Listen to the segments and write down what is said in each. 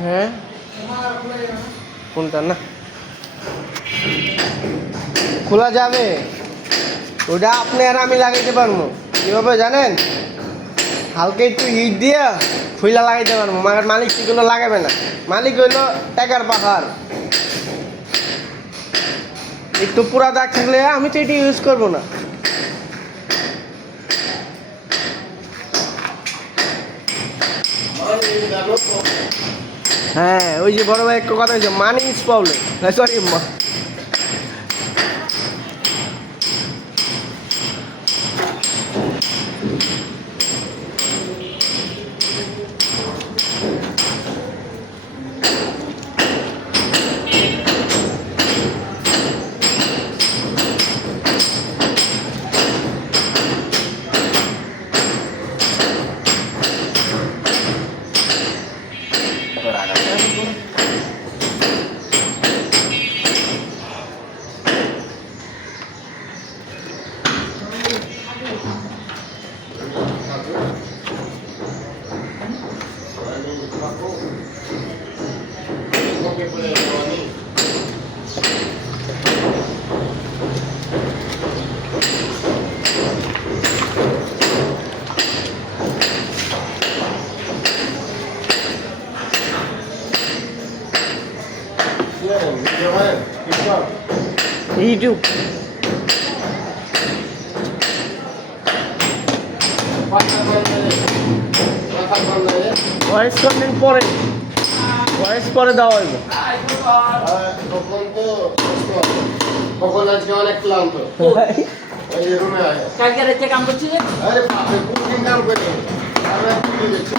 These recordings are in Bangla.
হ্যাঁ কোনটা না খোলা যাবে, ওটা আপনি আর আমি লাগাইতে পারবো কীভাবে জানেন? হালকা একটু হিট দিয়ে খুইলা লাগাইতে পারবো, মালিক সেগুলো লাগাবে না। মালিক হইলো টাকার পাহাড়। একটু পুরা দাগ থাকলে আমি তো এটি ইউজ করবো না। হ্যাঁ ওই যে বড় ভাই একটা কথা হয়েছে, money is problem, sorry YouTube voice content পরে, ভয়েস পরে দেওয়া হইব। কখন আজকে অনেক ক্লান্ত, এই রুমে আয়। কালকে রাতে কাম করছিস? আরে বাপরে কোন দিন কাম করে আমরা কি দেখছি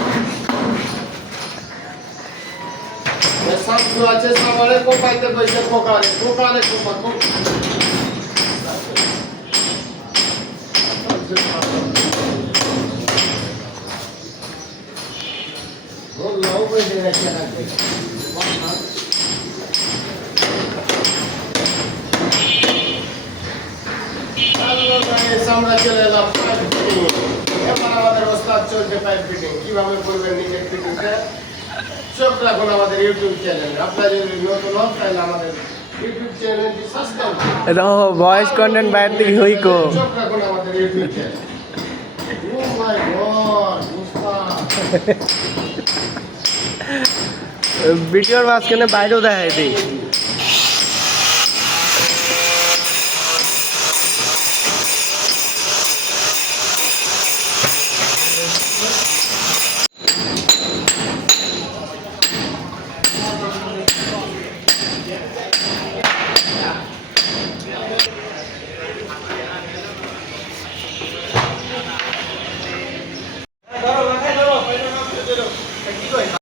সব তো আছে, সবারে কোপাইতে বসে কোকারে কোকারে কোপা কোপ वो लोग भी दे रखे हैं चलो भाई सामने चले ला पाइप फिटिंग এবার আমাদের ওস্তাদ চলছে পাইপ ফিটিং কিভাবে করবেন নিজে ফিটিংটা চোখ রাখুন আমাদের ইউটিউব চ্যানেলে আপনারা যদি নতুন হন তাহলে আমাদের ইউটিউব চ্যানেলটি সাবস্ক্রাইব করুন এটা ভয়েস কন্টেন্ট বাইরে থেকে হই কো চোখ রাখুন আমাদের ইউটিউব চ্যানেল ও মাই গড ওস্তাদ ভিডিওর মাঝখানে বাইরেও দেখাই দিই।